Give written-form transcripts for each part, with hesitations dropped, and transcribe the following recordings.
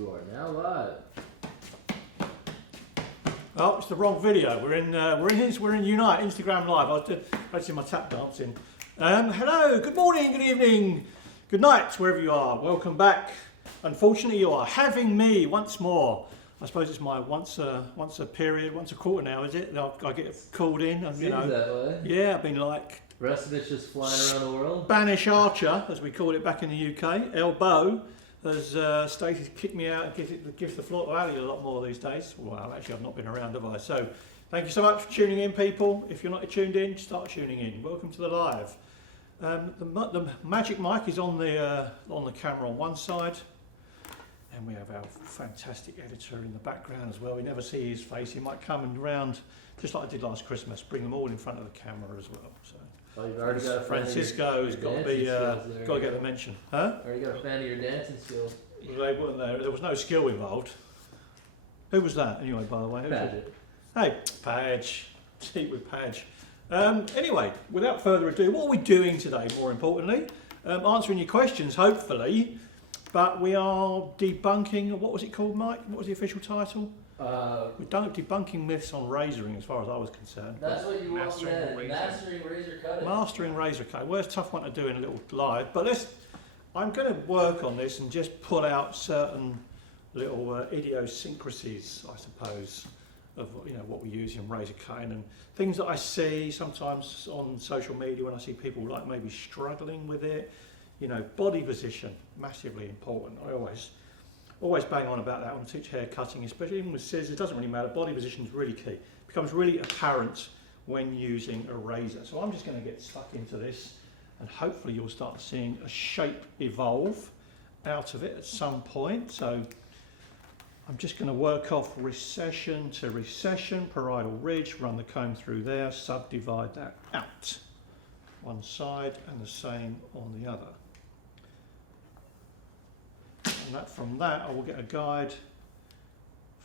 You are now live. Oh, it's the wrong video. We're in Unite Instagram Live. I was practicing my tap dancing. Hello, good morning, good evening, good night, wherever you are. Welcome back. Unfortunately, you are having me once more. I suppose it's my once a quarter now, is it? I get called in. And, Seems that way. Yeah, I've been like. The rest of it's just flying around the world. Spanish Archer, as we called it back in the UK. Elbow has stated to kick me out and give the floor to Ali a lot more these days. Well, actually, I've not been around, have I? So, thank you so much for tuning in, people. If you're not tuned in, start tuning in. Welcome to the live. The magic mic is on the camera on one side, and we have our fantastic editor in the background as well. We never see his face. He might come and round, just like I did last Christmas, bring them all in front of the camera as well. So. Oh, you've already got a Francisco's got to be got to get the mention, huh? Already got a fan of your dancing skills. They weren't there. There was no skill involved. Who was that anyway? By the way, who was it? Hey, Padge. Cheat with Padge. Anyway, without further ado, what are we doing today? More importantly, answering your questions, hopefully. But we are debunking. What was it called, Mike? What was the official title? We're debunking myths on razoring, as far as I was concerned. That's what you want, mastering razor cutting. Mastering razor cutting. Well, it's a tough one to do in a little live, but I'm going to work on this and just pull out certain little idiosyncrasies, I suppose, of what we use in razor cutting and things that I see sometimes on social media when I see people like maybe struggling with it. Body position, massively important. I always bang on about that when I teach hair cutting, especially even with scissors. It doesn't really matter. Body position is really key. It becomes really apparent when using a razor. So I'm just going to get stuck into this, and hopefully you'll start seeing a shape evolve out of it at some point. So I'm just going to work off recession to recession, parietal ridge, run the comb through there, subdivide that out one side and the same on the other. And from that I will get a guide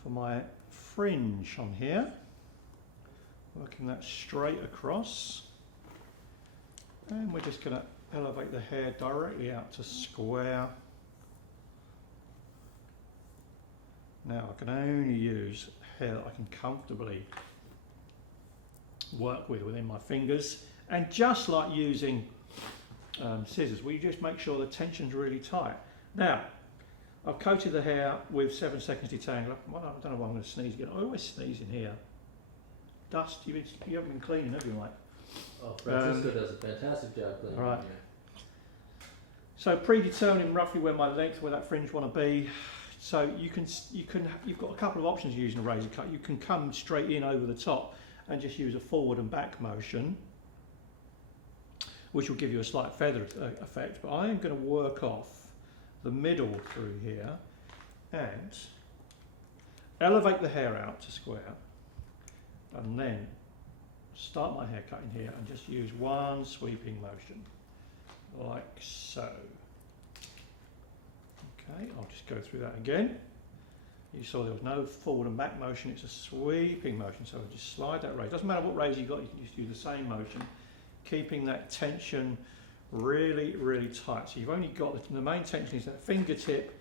for my fringe on here, working that straight across, and we're just going to elevate the hair directly out to square. Now I can only use hair that I can comfortably work within my fingers, and just like using scissors, we just make sure the tension's really tight. Now I've coated the hair with 7 seconds detangler. Well, I don't know why I'm going to sneeze again. I always sneeze in here. Dust, you haven't been cleaning, have you, Mike? Oh, Francisco does a fantastic job cleaning. Right. So predetermining roughly where that fringe want to be. So you've got a couple of options using a razor cut. You can come straight in over the top and just use a forward and back motion, which will give you a slight feather effect. But I am going to work off the middle through here and elevate the hair out to square, and then start my hair cutting here and just use one sweeping motion like so. Okay, I'll just go through that again. You saw there was no forward and back motion, it's a sweeping motion, so I'll just slide that razor. Doesn't matter what razor you got, you can just do the same motion, keeping that tension really, really tight. So you've only got the main tension is that fingertip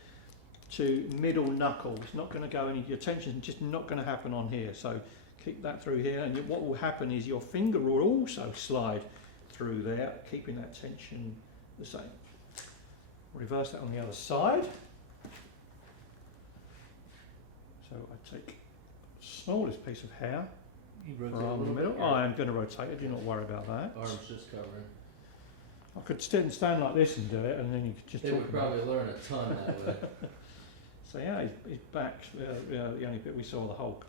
to middle knuckle. It's not going to go any, your tension's just not going to happen on here. So keep that through here, and what will happen is your finger will also slide through there, keeping that tension the same. Reverse that on the other side. So I take the smallest piece of hair from the middle. I am going to rotate it, do not worry about that. Arms just covering. I could stand like this and do it, and then you could just They would probably learn a ton that way. So yeah, his back's the only bit we saw the whole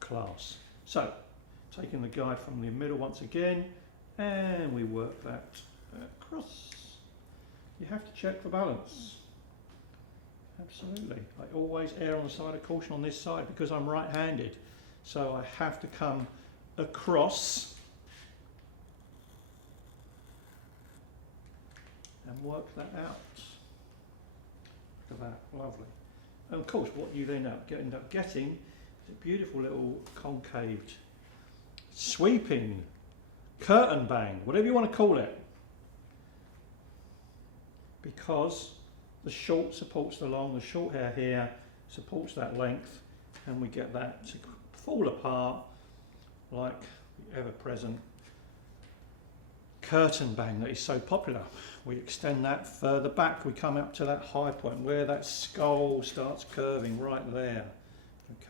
class. So, taking the guide from the middle once again, and we work that across. You have to check for balance. Absolutely. I always err on the side of caution on this side because I'm right-handed. So I have to come across and work that out. Look at that, lovely. And of course, what you then end up getting is a beautiful little concaved, sweeping, curtain bang, whatever you want to call it. Because the short supports the long, the short hair here supports that length, and we get that to fall apart like the ever-present curtain bang that is so popular. We extend that further back, we come up to that high point where that skull starts curving right there.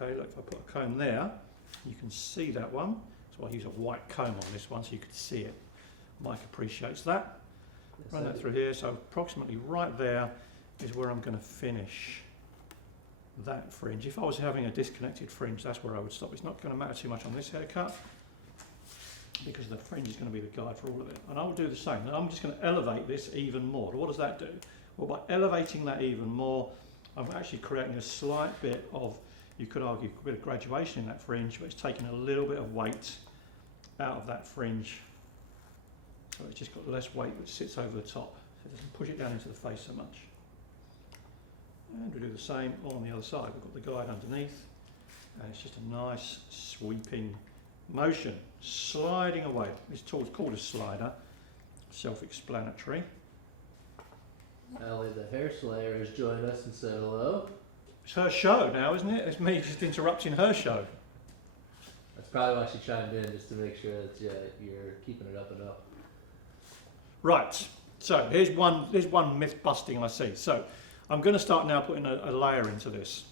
Okay, look, if I put a comb there, you can see that one. So I use a white comb on this one so you can see it. Mike appreciates that. Yes, Run that through here, so approximately right there is where I'm going to finish that fringe. If I was having a disconnected fringe, that's where I would stop. It's not going to matter too much on this haircut because the fringe is going to be the guide for all of it. And I'll do the same. And I'm just going to elevate this even more. What does that do? Well, by elevating that even more, I'm actually creating a slight bit of, you could argue, a bit of graduation in that fringe, but it's taking a little bit of weight out of that fringe. So it's just got less weight that sits over the top. So it doesn't push it down into the face so much. And we do the same on the other side. We've got the guide underneath, and it's just a nice sweeping motion, sliding away. It's called a slider, self-explanatory. Ali, the hair slayer, has joined us and said hello. It's her show now, isn't it? It's me just interrupting her show. That's probably why she chimed in, just to make sure that you're keeping it up and up. Right, so here's one myth busting I see. So I'm going to start now putting a layer into this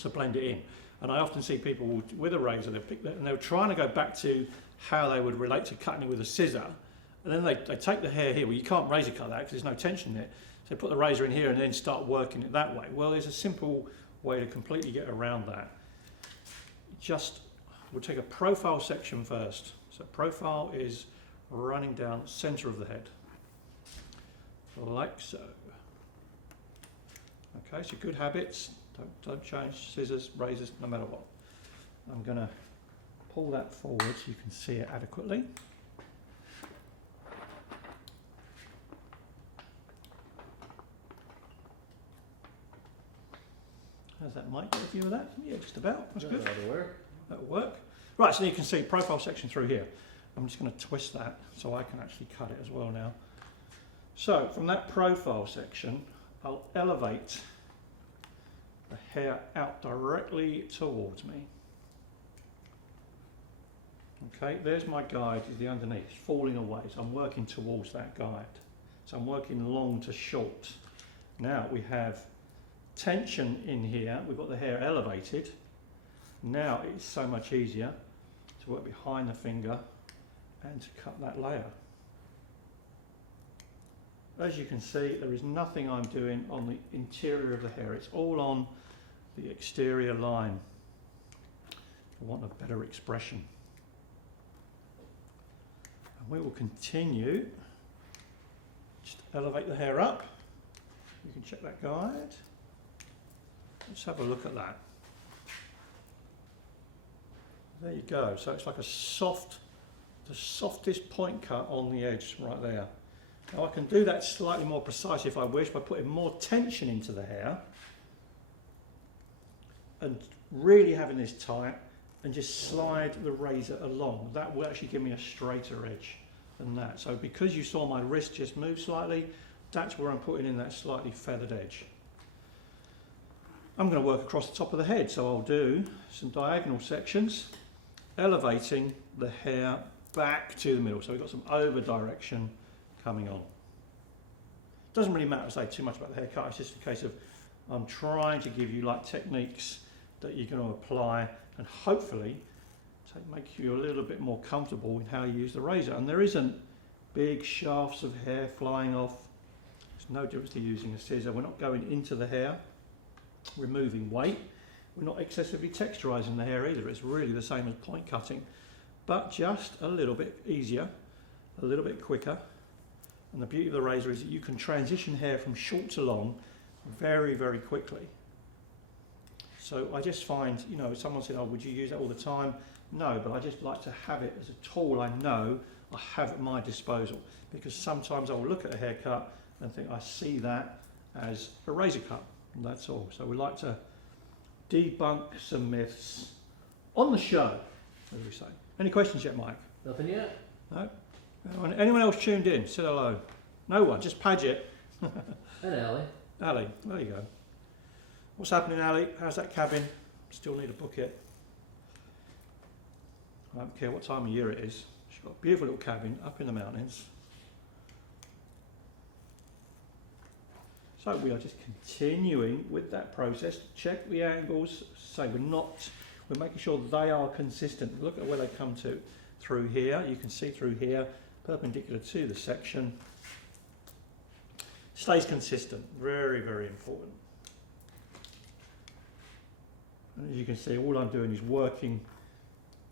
to blend it in. And I often see people with a razor, and they're trying to go back to how they would relate to cutting it with a scissor. And then they take the hair here. Well, you can't razor cut that because there's no tension there. So they put the razor in here and then start working it that way. Well, there's a simple way to completely get around that. We'll take a profile section first. So profile is running down the center of the head, like so. Okay, so good habits. Don't change scissors, razors, no matter what. I'm going to pull that forward so you can see it adequately. How's that, Mike? Get a view of that? Yeah, just about. That's good. That'll work. That'll work. Right, so you can see profile section through here. I'm just going to twist that so I can actually cut it as well now. So from that profile section, I'll elevate the hair out directly towards me. Okay, there's my guide, is the underneath, it's falling away, so I'm working towards that guide. So I'm working long to short. Now we have tension in here, we've got the hair elevated. Now it's so much easier to work behind the finger and to cut that layer. As you can see, there is nothing I'm doing on the interior of the hair, it's all on the exterior line. I want a better expression. And we will continue, just elevate the hair up. You can check that guide. Let's have a look at that. There you go, so it's like the softest point cut on the edge right there. Now I can do that slightly more precise if I wish by putting more tension into the hair and really having this tight and just slide the razor along. That will actually give me a straighter edge than that. So because you saw my wrist just move slightly, that's where I'm putting in that slightly feathered edge. I'm going to work across the top of the head, so I'll do some diagonal sections, elevating the hair back to the middle. So we've got some over direction coming on. Doesn't really matter to say too much about the haircut, it's just a case of I'm trying to give you like techniques that you're going to apply and hopefully make you a little bit more comfortable in how you use the razor. And there isn't big shafts of hair flying off. There's no difference to using a scissor. We're not going into the hair, removing weight. We're not excessively texturizing the hair either. It's really the same as point cutting, but just a little bit easier, a little bit quicker. And the beauty of the razor is that you can transition hair from short to long very, very quickly. So I just find, you know, someone said, oh, would you use that all the time? No, but I just like to have it as a tool I know I have at my disposal, because sometimes I will look at a haircut and think I see that as a razor cut, and that's all. So we like to debunk some myths on the show, as we say. Any questions yet, Mike? Nothing yet? No? Anyone else tuned in? Said hello? No one, just Paget. And Ali. Ali, there you go. What's happening, Ali? How's that cabin? Still need to book it. I don't care what time of year it is. She's got a beautiful little cabin up in the mountains. So we are just continuing with that process. Check the angles. So we're making sure they are consistent. Look at where they come to through here. You can see through here, perpendicular to the section. Stays consistent. Very, very important. And as you can see, all I'm doing is working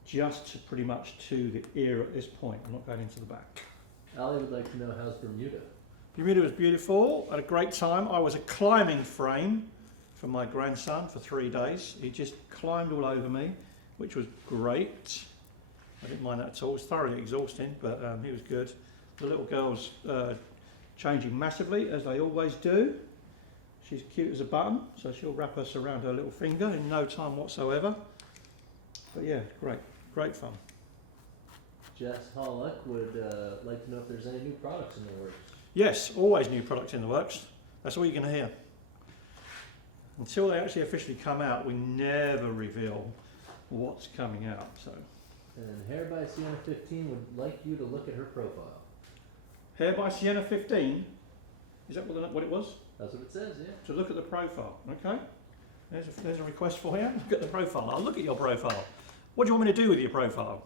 just pretty much to the ear at this point. I'm not going into the back. Ali would like to know, how's Bermuda? Bermuda was beautiful. Had a great time. I was a climbing frame for my grandson for 3 days. He just climbed all over me, which was great. I didn't mind that at all. It was thoroughly exhausting, but he was good. The little girl's changing massively, as they always do. She's cute as a button, so she'll wrap us around her little finger in no time whatsoever. But yeah, great fun. Jess Hollick would like to know if there's any new products in the works. Yes, always new products in the works. That's all you're going to hear. Until they actually officially come out, we never reveal what's coming out. So, and Hair by Sienna 15 would like you to look at her profile. Hair by Sienna 15? Is that what it was? That's what it says, yeah. To look at the profile, okay. There's a request for you. Look at the profile. I'll look at your profile. What do you want me to do with your profile?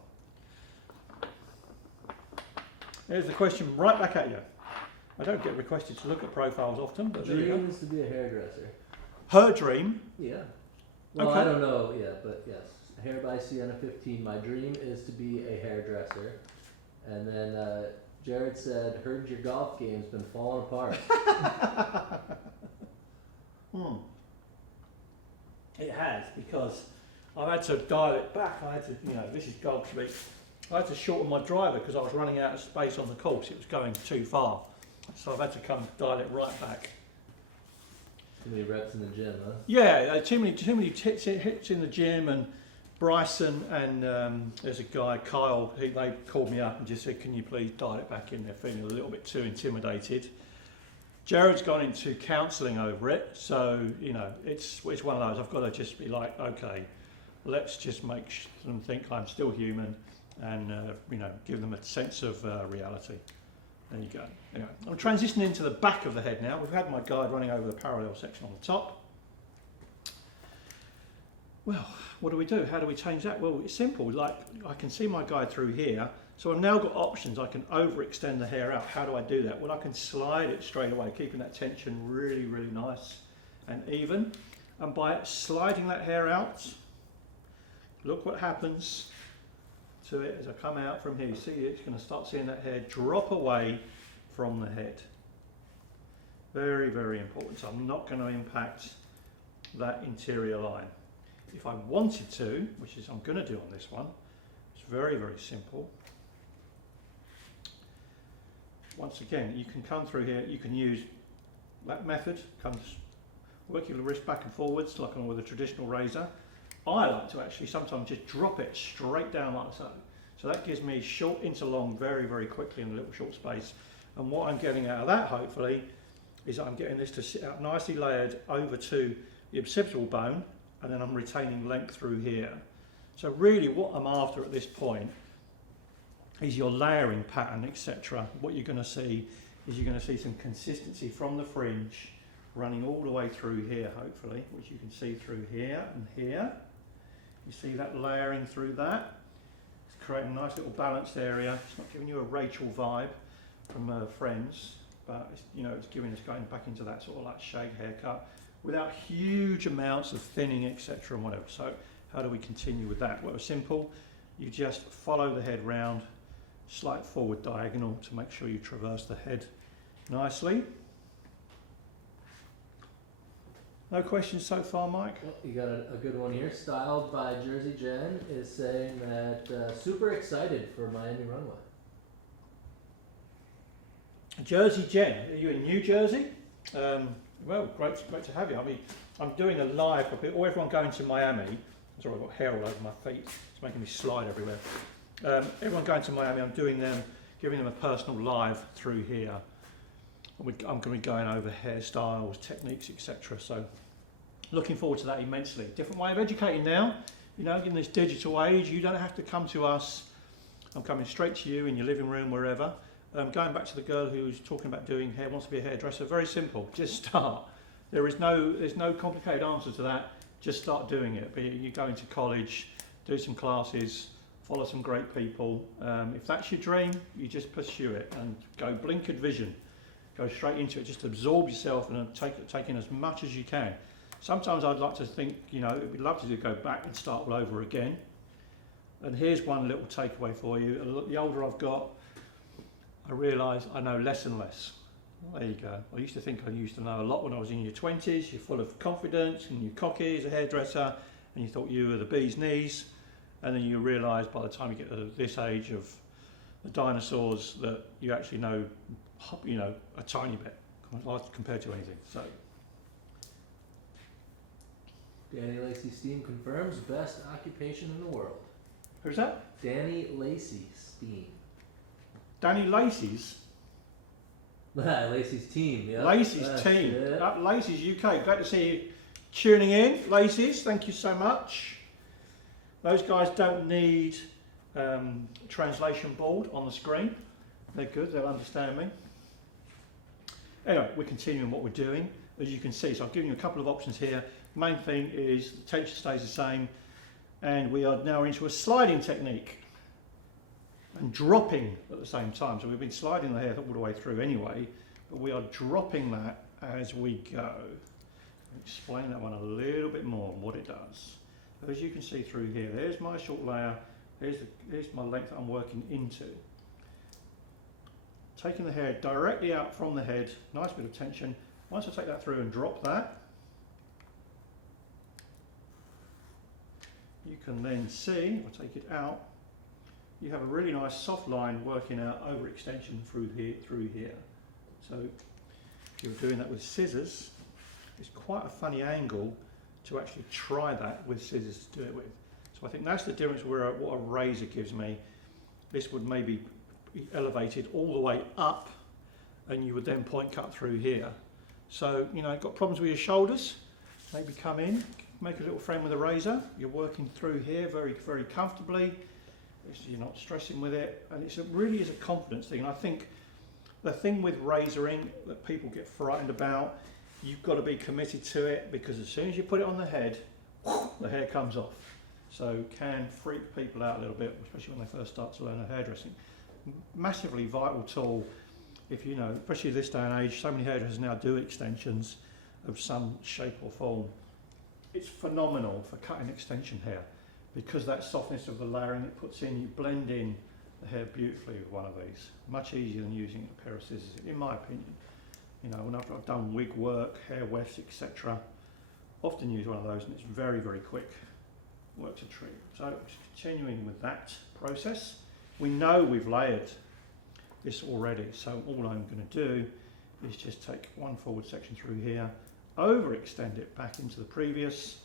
There's the question right back at you. I don't get requested to look at profiles often, but there you go. Dream is to be a hairdresser. Her dream? Yeah. Well, Okay. I don't know yet, but yes. Hair by Sienna 15. My dream is to be a hairdresser. And then Jared said, heard your golf game's been falling apart. It has, because I've had to dial it back. I had to, this is golf speak. I had to shorten my driver because I was running out of space on the course. It was going too far. So I've had to come dial it right back. Too many reps in the gym, huh? Yeah, too many hits in the gym, and Bryson and there's a guy, Kyle, they called me up and just said, can you please dial it back in? They're feeling a little bit too intimidated. Jared's gone into counselling over it, so, it's one of those. I've got to just be like, okay, let's just make them think I'm still human and, give them a sense of reality. There you go. Anyway, I'm transitioning into the back of the head now. We've had my guide running over the parallel section on the top. Well, what do? How do we change that? Well, it's simple. Like, I can see my guide through here, so I've now got options. I can overextend the hair out. How do I do that? Well, I can slide it straight away, keeping that tension really, really nice and even. And by sliding that hair out, look what happens to it as I come out from here. You see, it's going to start seeing that hair drop away from the head. Very, very important. So I'm not going to impact that interior line. If I wanted to, which is I'm going to do on this one, it's very, very simple. Once again, you can come through here, you can use that method, work your wrist back and forwards like with a traditional razor. I like to actually sometimes just drop it straight down like so. So that gives me short into long very, very quickly in a little short space. And what I'm getting out of that, hopefully, is I'm getting this to sit out nicely layered over to the occipital bone, and then I'm retaining length through here. So really what I'm after at this point is your layering pattern, etc. What you're going to see is you're going to see some consistency from the fringe running all the way through here, hopefully, which you can see through here and here. You see that layering through that. It's creating a nice little balanced area. It's not giving you a Rachel vibe from Friends, but it's giving us going back into that sort of like shag haircut without huge amounts of thinning, etc. and whatever. So how do we continue with that? Well, it's simple. You just follow the head round, slight forward diagonal to make sure you traverse the head nicely. No questions so far, Mike? Well, you got a good one here. Styled by Jersey Jen is saying that super excited for Miami Runway. Jersey Jen, are you in New Jersey? Well, great to have you. I mean, I'm doing a live for people, or everyone going to Miami. Sorry, I've got hair all over my feet. It's making me slide everywhere. Everyone going to Miami, I'm giving them a personal live through here. I'm going to be going over hairstyles, techniques, etc. So looking forward to that immensely. Different way of educating now. You know, in this digital age, you don't have to come to us. I'm coming straight to you in your living room, wherever. Going back to the girl who was talking about doing hair, wants to be a hairdresser. Very simple. Just start. There's no complicated answer to that. Just start doing it. But you go into college, do some classes, follow some great people. If that's your dream, you just pursue it and go blinkered vision. Go straight into it. Just absorb yourself and take in as much as you can. Sometimes I'd like to think, you know, we'd love to go back and start all over again. And here's one little takeaway for you. The older I've got, I realise I know less and less. There you go. I used to think I used to know a lot when I was in your 20s. You're full of confidence and you're cocky as a hairdresser and you thought you were the bee's knees. And then you realise by the time you get to this age of the dinosaurs that you actually know, you know, a tiny bit compared to anything. So, Danny Lacey Steam confirms best occupation in the world. Who's that? Danny Lacey Steam. Danny Lacey's? Lacey's team, yeah. Lacey's team. Lacey's UK. Glad to see you tuning in. Lacey's, thank you so much. Those guys don't need translation board on the screen. They're good, they'll understand me. Anyway, we're continuing what we're doing, as you can see. So I've given you a couple of options here. Main thing is the tension stays the same, and we are now into a sliding technique and dropping at the same time. So we've been sliding the hair all the way through anyway, but we are dropping that as we go. I'll explain that one a little bit more and what it does. As you can see through here, there's my short layer, here's my length that I'm working into. Taking the hair directly out from the head, nice bit of tension. Once I take that through and drop that, you can then see, I'll take it out, you have a really nice soft line working out over extension through here. So if you're doing that with scissors, it's quite a funny angle to actually try that with scissors to do it with. So I think that's the difference where what a razor gives me. This would maybe be elevated all the way up and you would then point cut through here. So, you know, got problems with your shoulders, maybe come in, make a little frame with a razor. You're working through here very, very comfortably. You're not stressing with it, and it really is a confidence thing. And I think the thing with razoring that people get frightened about, you've got to be committed to it, because as soon as you put it on the head, the hair comes off. So can freak people out a little bit, especially when they first start to learn hairdressing. Massively vital tool. If you know, especially this day and age, so many hairdressers now do extensions of some shape or form. It's phenomenal for cutting extension hair, because that softness of the layering it puts in, you blend in the hair beautifully with one of these. Much easier than using a pair of scissors, in my opinion. You know, when I've done wig work, hair wefts, etc., often use one of those, and it's very, very quick. Works a treat. So continuing with that process, we know we've layered this already, so all I'm going to do is just take one forward section through here, overextend it back into the previous,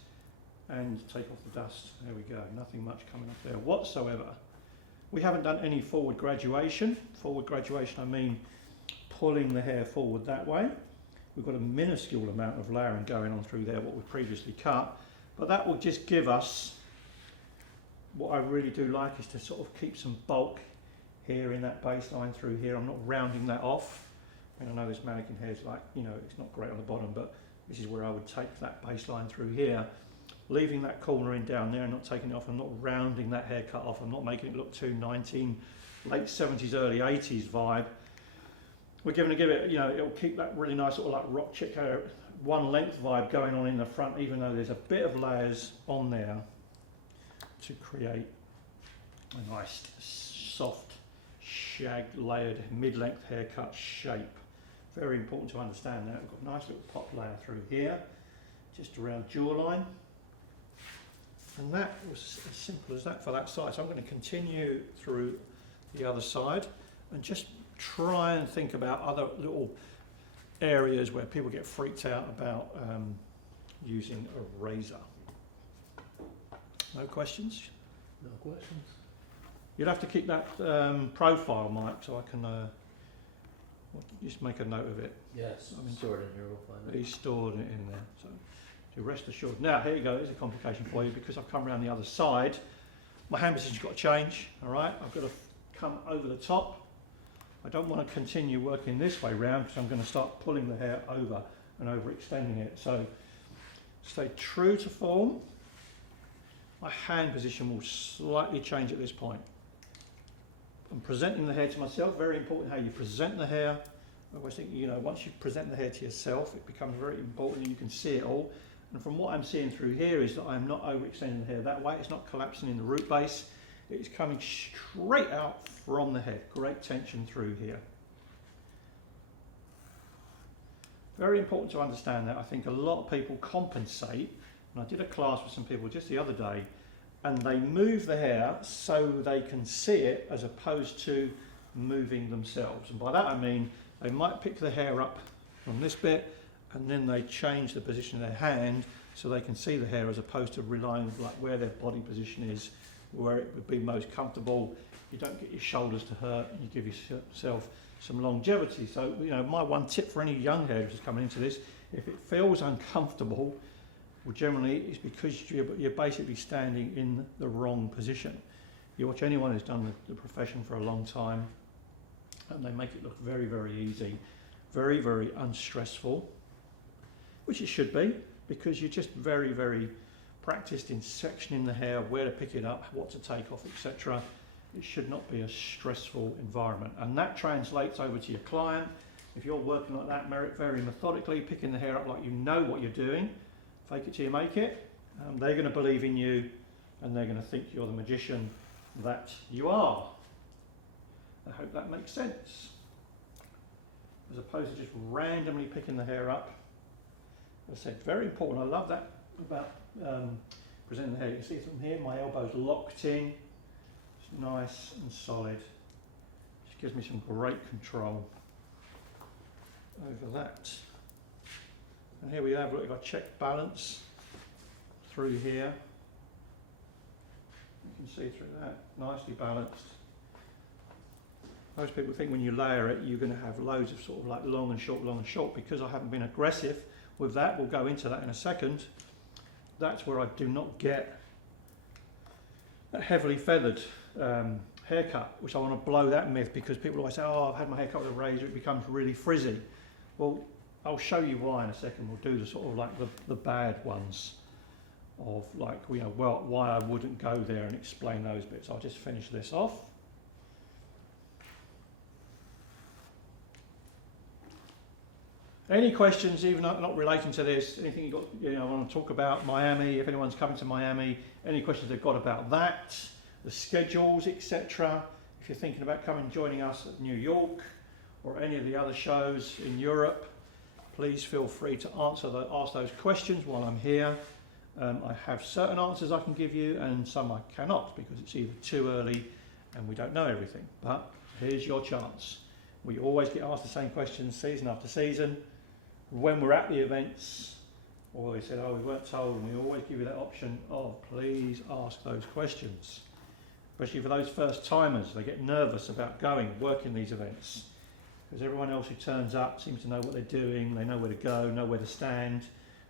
and take off the dust. There we go, nothing much coming up there whatsoever. We haven't done any forward graduation. Forward graduation, I mean pulling the hair forward that way. We've got a minuscule amount of layering going on through there, what we previously cut, but that will just give us, what I really do like is to sort of keep some bulk here in that baseline through here. I'm not rounding that off. And I know this mannequin hair is like, you know, it's not great on the bottom, but this is where I would take that baseline through here, leaving that corner in down there and not taking it off. I'm not rounding that haircut off. I'm not making it look too late 70s, early 80s vibe. We're going to give it, you know, it'll keep that really nice sort of like rock chick hair, one length vibe going on in the front, even though there's a bit of layers on there to create a nice soft shag layered mid-length haircut shape. Very important to understand that. We've got a nice little pop layer through here, just around jawline. And that was as simple as that for that side. So I'm going to continue through the other side and just try and think about other little areas where people get freaked out about using a razor. No questions? No questions. You'll have to keep that profile, Mike, so I can just make a note of it. Yes, I mean, stored in here, we'll find it. He's stored it in there. So So rest assured. Now here you go, there's a complication for you because I've come around the other side. My hand position's got to change, all right? I've got to come over the top. I don't want to continue working this way round because I'm going to start pulling the hair over and overextending it. So stay true to form. My hand position will slightly change at this point. I'm presenting the hair to myself. Very important how you present the hair. I always think, you know, once you present the hair to yourself, it becomes very important and you can see it all. And from what I'm seeing through here is that I'm not overextending the hair that way. It's not collapsing in the root base. It's coming straight out from the head. Great tension through here. Very important to understand that. I think a lot of people compensate, and I did a class with some people just the other day, and they move the hair so they can see it as opposed to moving themselves. And by that I mean they might pick the hair up from this bit and then they change the position of their hand so they can see the hair as opposed to relying like where their body position is, where it would be most comfortable. You don't get your shoulders to hurt, you give yourself some longevity. So, you know, my one tip for any young hairdressers coming into this, if it feels uncomfortable, well, generally it's because you're basically standing in the wrong position. You watch anyone who's done the profession for a long time and they make it look very, very easy, very, very unstressful, which it should be because you're just very, very practiced in sectioning the hair, where to pick it up, what to take off, etc. It should not be a stressful environment, and that translates over to your client. If you're working like that, very methodically, picking the hair up like you know what you're doing, fake it till you make it, they're going to believe in you and they're going to think you're the magician that you are. I hope that makes sense. As opposed to just randomly picking the hair up. As I said, very important. I love that about presenting the hair. You can see from here, my elbow's locked in. It's nice and solid. Just gives me some great control over that. And here we have, look, if I check balance through here, you can see through that, nicely balanced. Most people think when you layer it, you're going to have loads of sort of like long and short, because I haven't been aggressive with that. We'll go into that in a second. That's where I do not get a heavily feathered haircut, which I want to blow that myth, because people always say, oh, I've had my hair cut with a razor, it becomes really frizzy. Well, I'll show you why in a second. We'll do the sort of like the bad ones of like, you know, well, why I wouldn't go there and explain those bits. I'll just finish this off. Any questions, even not relating to this, anything you got, you know, I want to talk about Miami, if anyone's coming to Miami, any questions they've got about that, the schedules, etc. If you're thinking about coming joining us at New York or any of the other shows in Europe, please feel free to ask those questions while I'm here. I have certain answers I can give you and some I cannot, because it's either too early and we don't know everything. But here's your chance. We always get asked the same questions season after season. When we're at the events, or they said, oh, we weren't told, and we always give you that option of please ask those questions. Especially for those first timers, they get nervous about working these events, because everyone else who turns up seems to know what they're doing, they know where to go, know where to stand,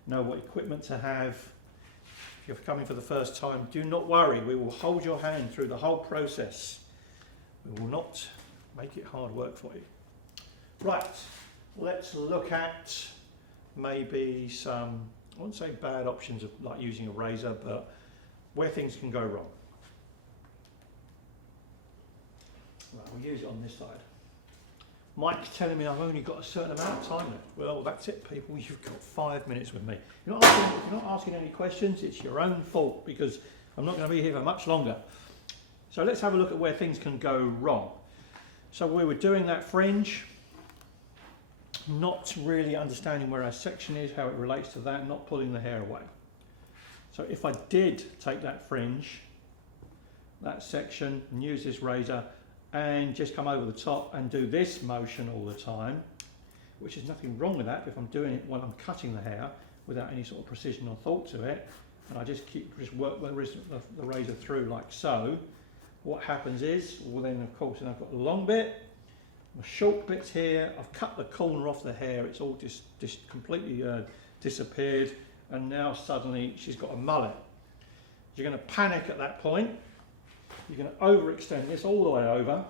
know what equipment to have. If you're coming for the first time, do not worry, we will hold your hand through the whole process. We will not make it hard work for you. Right, let's look at maybe some, I wouldn't say bad options of like using a razor, but where things can go wrong. Right, we'll use it on this side. Mike's telling me I've only got a certain amount of time left. Well, that's it, people. You've got 5 minutes with me. You're not asking any questions. It's your own fault, because I'm not going to be here for much longer. So let's have a look at where things can go wrong. So we were doing that fringe, not really understanding where our section is, how it relates to that, not pulling the hair away. So if I did take that fringe, that section, and use this razor, and just come over the top and do this motion all the time, which is nothing wrong with that if I'm doing it while I'm cutting the hair without any sort of precision or thought to it, and I just work the razor through like so, what happens is, well then of course, and I've got the long bit, my short bits here, I've cut the corner off the hair, it's all just completely disappeared, and now suddenly she's got a mullet. You're going to panic at that point. You're going to overextend this all the way over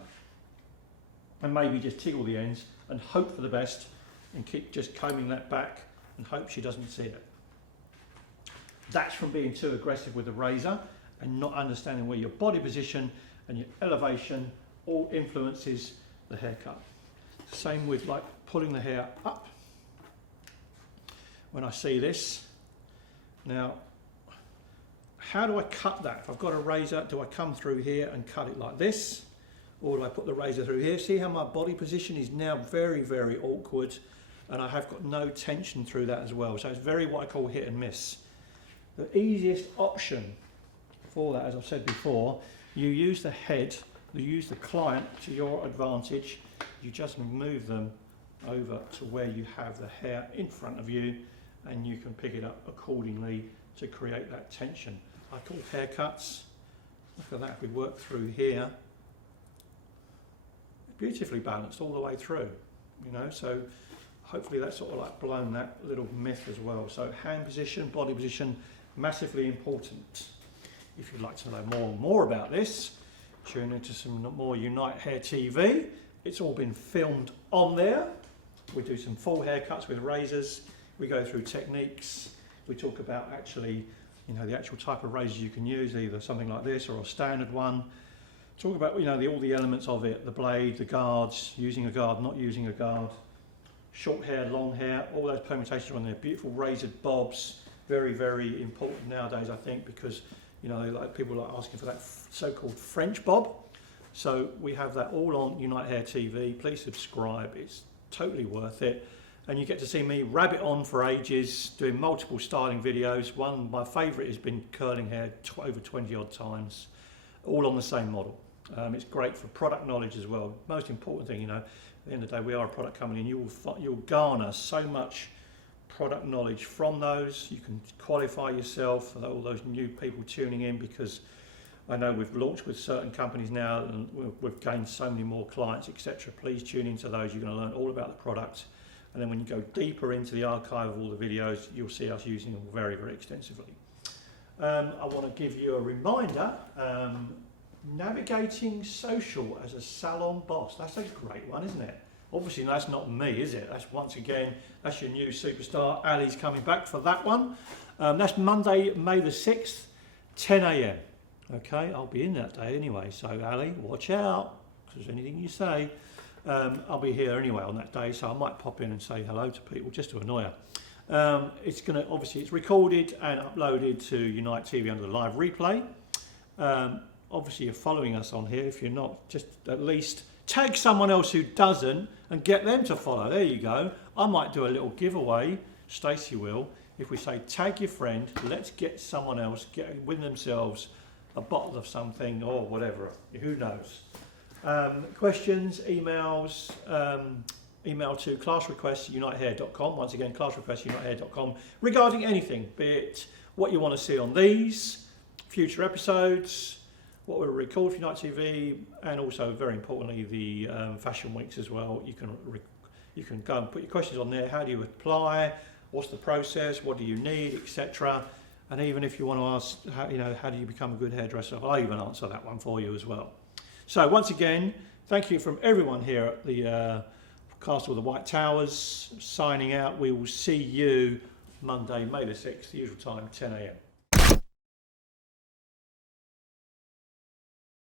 and maybe just tickle the ends and hope for the best and keep just combing that back and hope she doesn't see it. That's from being too aggressive with the razor and not understanding where your body position and your elevation all influences the haircut. Same with like pulling the hair up. When I see this, now how do I cut that? If I've got a razor, do I come through here and cut it like this? Or do I put the razor through here? See how my body position is now very, very awkward, and I have got no tension through that as well. So it's very what I call hit and miss. The easiest option for that, as I've said before, you use the head, you use the client to your advantage. You just move them over to where you have the hair in front of you, and you can pick it up accordingly to create that tension. I call haircuts. Look at that, if we work through here, beautifully balanced all the way through, you know, so hopefully that's sort of like blown that little myth as well. So hand position, body position, massively important. If you'd like to know more about this, tune into some more Unite Hair TV. It's all been filmed on there. We do some full haircuts with razors. We go through techniques. We talk about actually, you know, the actual type of razors you can use, either something like this or a standard one. Talk about, you know, all the elements of it, the blade, the guards, using a guard, not using a guard, short hair, long hair, all those permutations are on there. Beautiful razored bobs, very, very important nowadays, I think, because, you know, like people like asking for that so-called French bob. So we have that all on Unite Hair TV. Please subscribe, it's totally worth it. And you get to see me rabbit on for ages, doing multiple styling videos. One, my favourite has been curling hair over 20 odd times, all on the same model. It's great for product knowledge as well. Most important thing, you know, at the end of the day, we are a product company, and you'll garner so much product knowledge from those. You can qualify yourself for all those new people tuning in, because I know we've launched with certain companies now and we've gained so many more clients, etc. Please tune into those. You're going to learn all about the product. And then when you go deeper into the archive of all the videos, you'll see us using them very, very extensively. I want to give you a reminder, navigating social as a salon boss. That's a great one, isn't it? Obviously that's not me, is it? That's once again, that's your new superstar. Ali's coming back for that one. That's Monday, May the 6th, 10 AM. Okay, I'll be in that day anyway. So Ali, watch out, because anything you say, I'll be here anyway on that day. So I might pop in and say hello to people just to annoy her. It's gonna, obviously it's recorded and uploaded to Unite TV under the live replay. Obviously you're following us on here. If you're not, just at least tag someone else who doesn't and get them to follow. There you go. I might do a little giveaway, Stacey will, if we say tag your friend, let's get someone else, win themselves a bottle of something or whatever, who knows. Questions, emails, email to classrequests@unitehair.com. Once again, classrequests@unitehair.com regarding anything, be it what you want to see on these, future episodes, what we'll record for Unite TV, and also very importantly the fashion weeks as well. You can go and put your questions on there. How do you apply? What's the process? What do you need, etc. And even if you want to ask, how do you become a good hairdresser? I'll even answer that one for you as well. So once again, thank you from everyone here at the Castle of the White Towers. Signing out. We will see you Monday, May the 6th, usual time, 10 AM.